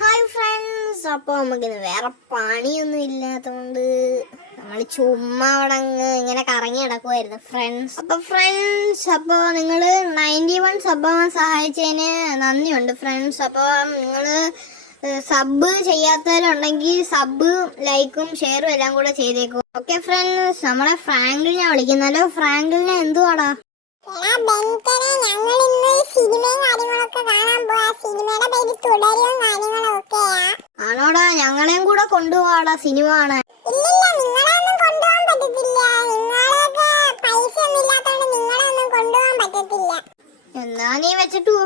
Hi friends, അപ്പോൾ നമുക്കിന്ന് വേറെ പണിയൊന്നും ഇല്ലാത്തതുകൊണ്ട് നമ്മൾ ചുമ്മാ അവിടെ അങ്ങ് ഇങ്ങനെ കറങ്ങി കിടക്കുമായിരുന്നു ഫ്രണ്ട്സ്. അപ്പോൾ നിങ്ങൾ 91 സബ്ബാവാൻ സഹായിച്ചതിന് നന്ദിയുണ്ട് ഫ്രണ്ട്സ്. അപ്പോൾ നിങ്ങൾ സബ് ചെയ്യാത്തവരുണ്ടെങ്കിൽ സബ് ലൈക്കും ഷെയറും എല്ലാം കൂടെ ചെയ്തേക്കും. ഓക്കെ ഫ്രണ്ട്സ്, നമ്മളെ ഫ്രാങ്കിളിനെ വിളിക്കുന്നല്ലോ. ഫ്രാങ്കിളിനെ എന്തുവാടാ? ആണോടാ, ഞങ്ങളെയും കൂടെ കൊണ്ടുപോവാടാ സിനിമ കാണാൻ. എന്നാ നീ വെച്ചിട്ടു.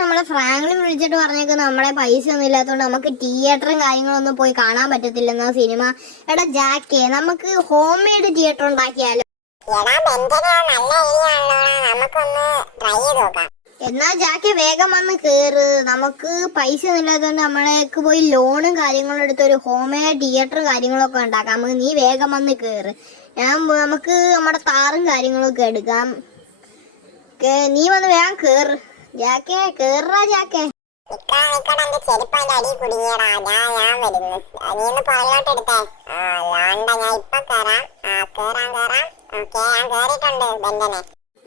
നമ്മളെ ഫ്രാങ്ക്ലിൻ വിളിച്ചിട്ട് പറഞ്ഞേക്കുന്നത് നമ്മളെ പൈസ ഒന്നും ഇല്ലാത്തതുകൊണ്ട് നമുക്ക് തിയേറ്ററും കാര്യങ്ങളൊന്നും പോയി കാണാൻ പറ്റത്തില്ലെന്നാ സിനിമ. എടാ ജാക്കേ, നമുക്ക് ഹോം മെയ്ഡ് തിയേറ്റർ ഉണ്ടാക്കിയാലോ? എന്നാ ജാക്കെ വേഗം വന്ന് കേറ്. നമുക്ക് പൈസ ഒന്നും ഇല്ലാത്തതുകൊണ്ട് നമ്മളേക്ക് പോയി ലോണും കാര്യങ്ങളും എടുത്ത് ഒരു ഹോം മെയ്ഡ് തിയേറ്ററും കാര്യങ്ങളൊക്കെ ഉണ്ടാക്കാം. നമുക്ക് നീ വേഗം വന്ന് കേറ്. നമുക്ക് നമ്മുടെ താറും കാര്യങ്ങളൊക്കെ എടുക്കാം. നീ വന്ന് വേഗം കേറ് ജാക്കെ. കേറാ ജാക്കെ.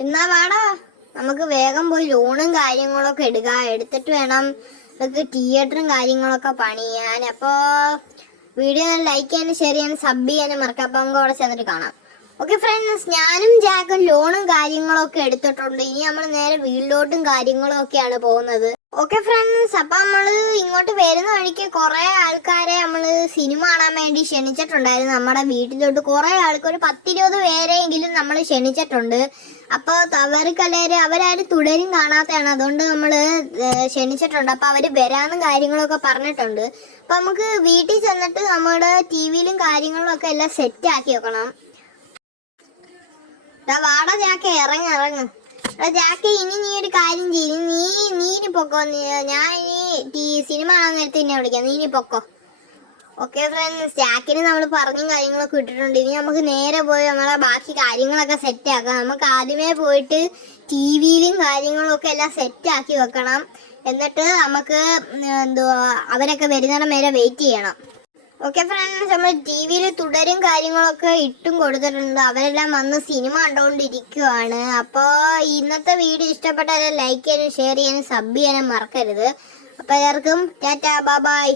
എന്നാ വാടാ, നമുക്ക് വേഗം പോയി ലോണും കാര്യങ്ങളൊക്കെ എടുത്തിട്ട് വേണം നമുക്ക് തിയേറ്ററും കാര്യങ്ങളൊക്കെ പണിയാൻ. അപ്പോൾ വീഡിയോ ലൈക്ക് ചെയ്യാനും ഷെയർ ചെയ്യാനും സബ് ചെയ്യാനും മറക്കാം. അപ്പോൾ നമുക്ക് അവിടെ ചെന്നിട്ട് കാണാം. ഓക്കെ ഫ്രണ്ട്സ്, ഞാനും ജാക്കും ലോണും കാര്യങ്ങളൊക്കെ എടുത്തിട്ടുണ്ട്. ഇനി നമ്മൾ നേരെ വീട്ടിലോട്ടും കാര്യങ്ങളും ഒക്കെയാണ് പോകുന്നത്. ഓക്കെ ഫ്രണ്ട്സ്, അപ്പം നമ്മൾ ഇങ്ങോട്ട് വരുന്ന വഴിക്ക് കുറേ ആൾക്കാരെ നമ്മൾ സിനിമ കാണാൻ വേണ്ടി ക്ഷണിച്ചിട്ടുണ്ടായിരുന്നു. നമ്മുടെ വീട്ടിലോട്ട് കുറേ ആൾക്കാർ, ഒരു 10-20 പേരെങ്കിലും നമ്മൾ ക്ഷണിച്ചിട്ടുണ്ട്. അപ്പോൾ അവർക്കല്ലേലും അവരാരും തുടരും കാണാത്തതാണ്, അതുകൊണ്ട് നമ്മൾ ക്ഷണിച്ചിട്ടുണ്ട്. അപ്പോൾ അവർ വരാനും കാര്യങ്ങളൊക്കെ പറഞ്ഞിട്ടുണ്ട്. അപ്പം നമുക്ക് വീട്ടിൽ ചെന്നിട്ട് നമ്മുടെ ടിവിയിലും കാര്യങ്ങളും ഒക്കെ എല്ലാം സെറ്റ് ആക്കി വെക്കണം. വാടാ ജാക്കെ, ഇറങ്ങ് ജാക്കെ. ഇനി നീ ഒരു കാര്യം ചെയ്യും, നീ പൊക്കോ. ഞാൻ ഇനി സിനിമ കാണാൻ നേരത്തെ തന്നെ വിളിക്കാം. നീ പൊക്കോ. ഓക്കെ ഫ്രണ്ട്സ്, ജാക്കിന് നമ്മൾ പറഞ്ഞും കാര്യങ്ങളൊക്കെ ഇട്ടിട്ടുണ്ട്. ഇനി നമുക്ക് നേരെ പോയി നമ്മളെ ബാക്കി കാര്യങ്ങളൊക്കെ സെറ്റ് ആക്കാം. നമുക്ക് ആദ്യമേ പോയിട്ട് ടിവിയിലും കാര്യങ്ങളൊക്കെ എല്ലാം സെറ്റ് ആക്കി വെക്കണം. എന്നിട്ട് നമുക്ക് അവരൊക്കെ വരുന്നിടം വരെ വെയിറ്റ് ചെയ്യണം. ഓക്കെ ഫ്രണ്ട്സ്, നമ്മൾ ടിവിയിൽ തുടരും കാര്യങ്ങളൊക്കെ ഇട്ടും കൊടുത്തിട്ടുണ്ട്. അവരെല്ലാം വന്ന് സിനിമ കണ്ടുകൊണ്ടിരിക്കുവാണ്. അപ്പോൾ ഇന്നത്തെ വീഡിയോ ഇഷ്ടപ്പെട്ടാൽ ലൈക്ക് ചെയ്യാനും ഷെയർ ചെയ്യാനും സബ് ചെയ്യാനും മറക്കരുത്. അപ്പോൾ എല്ലാവർക്കും ടാറ്റാ, ബൈ.